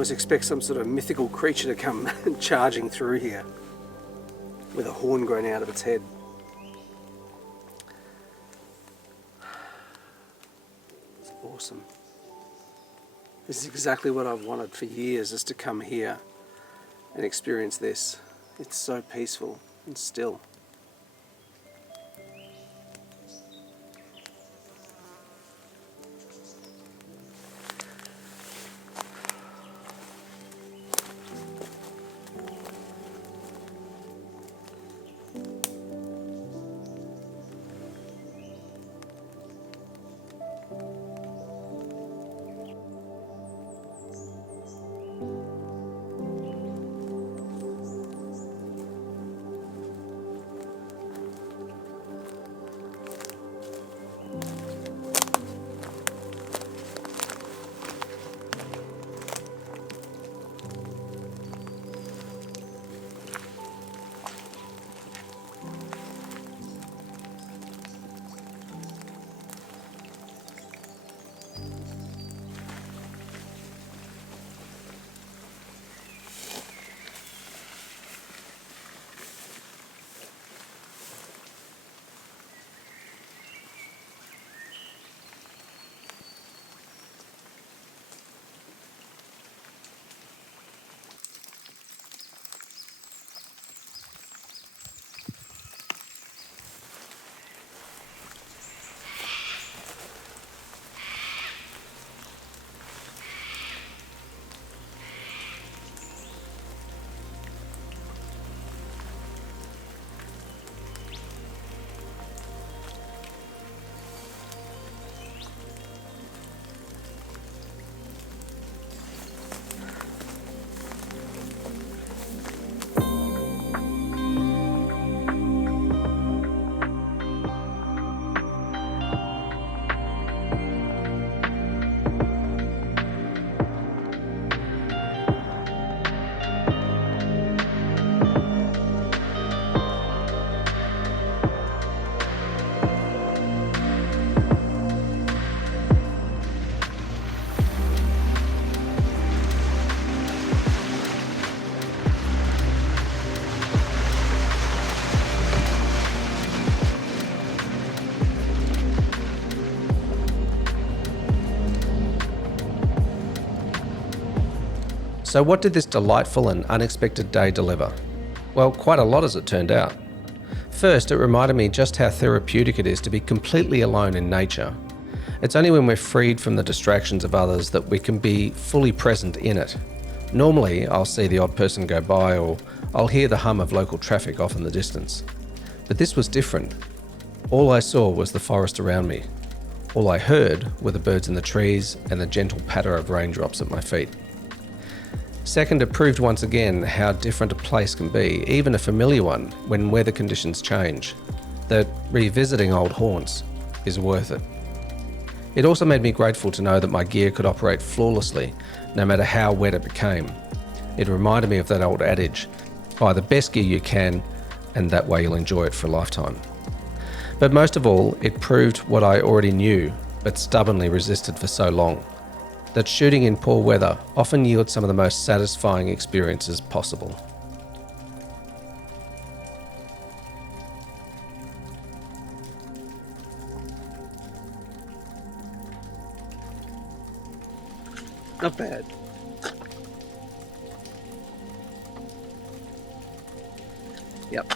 almost expect some sort of mythical creature to come charging through here with a horn growing out of its head. It's awesome. This is exactly what I've wanted for years, is to come here and experience this. It's so peaceful and still. So what did this delightful and unexpected day deliver? Well, quite a lot as it turned out. First, it reminded me just how therapeutic it is to be completely alone in nature. It's only when we're freed from the distractions of others that we can be fully present in it. Normally, I'll see the odd person go by, or I'll hear the hum of local traffic off in the distance. But this was different. All I saw was the forest around me. All I heard were the birds in the trees and the gentle patter of raindrops at my feet. Second, it proved once again how different a place can be, even a familiar one, when weather conditions change. That revisiting old haunts is worth it. It also made me grateful to know that my gear could operate flawlessly, no matter how wet it became. It reminded me of that old adage, buy the best gear you can, and that way you'll enjoy it for a lifetime. But most of all, it proved what I already knew, but stubbornly resisted for so long. That shooting in poor weather often yields some of the most satisfying experiences possible. Not bad. Yep.